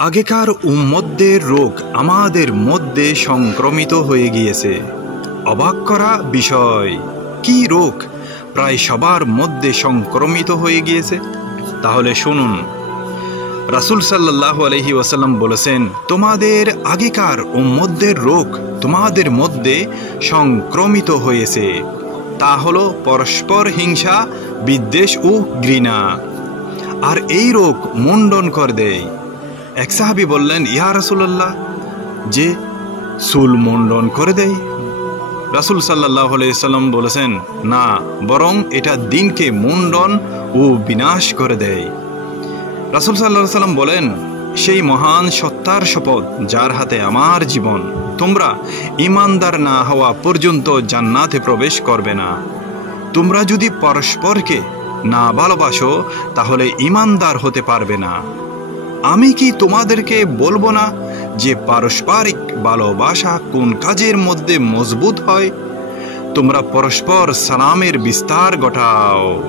আগেকার উম্মতদের রোগ আমাদের মধ্যে সংক্রমিত হয়ে গিয়েছে। অবাক করা বিষয়, কি রোগ প্রায় সবার মধ্যে সংক্রমিত হয়ে গিয়েছে? তাহলে শুনুন, রাসূল সাল্লাল্লাহু আলাইহি ওয়াসাল্লাম বলেছেন, তোমাদের আগেকার উম্মতদের রোগ তোমাদের মধ্যে সংক্রমিত হয়েছে। তা হলো পরস্পর হিংসা, বিদ্বেষ ও ঘৃণা। আর এই রোগ মুন্ডন করে দেয়। এক সাহাবী বললেন, ইয়া রাসূলুল্লাহ, যে চুল মুন্ডন করে দেয়? রাসূল সাল্লাল্লাহু আলাইহি ওয়াসাল্লাম বলেছেন, না, বরং এটা দিনকে মুন্ডন ও বিনাশ করে দেয়। রাসূল সাল্লাল্লাহু আলাইহি ওয়াসাল্লাম বলেন, সেই মহান সত্তার শপথ যার হাতে আমার জীবন, তোমরা ঈমানদার না হওয়া পর্যন্ত জান্নাতে প্রবেশ করবে না। তোমরা যদি পরস্পরকে না ভালোবাসো তাহলে ঈমানদার হতে পারবে না। আমি কি তোমাদেরকে বলবো না যে পারস্পরিক ভালোবাসা কোন কাজের মধ্যে মজবুত হয়? তোমরা পরস্পর সালামের বিস্তার ঘটাও।